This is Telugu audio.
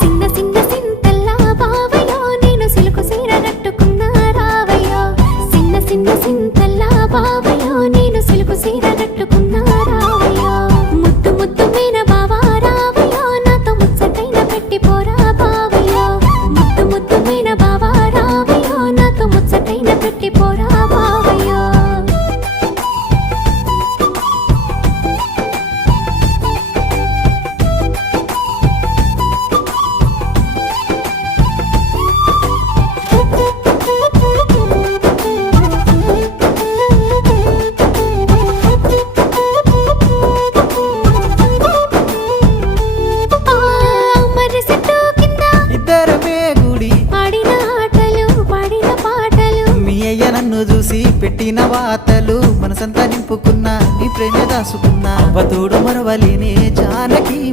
సిన్న సిన్న సింతల్లా బావయ్యో నేను సిలుకు సీర కట్టుకున్నా రావయ్యో సిన్న సిన్న సింతల్లా బావయ్యో నేను సిలుకు సీర కట్టుకున్నా రావయ్యో ముద్దు ముద్దు మీన బావా రావయ్యో నాతో ముచ్చటైన పెట్టిపోరా బావయ్యో ముద్దు ముద్దు మీన బావా రావయ్యో నాతో ముచ్చటైన పెట్టిపోరా బావయ్యో ఇద్దరమే గుడి ఆడిన ఆటలు పాడిన పాటలు మీ అయ్య నన్ను చూసి పెట్టిన వాతలు మనసంతా నింపుకున్నా నీ ప్రేమ దాసుకున్నా అవతోడు మరవలేనే జానకి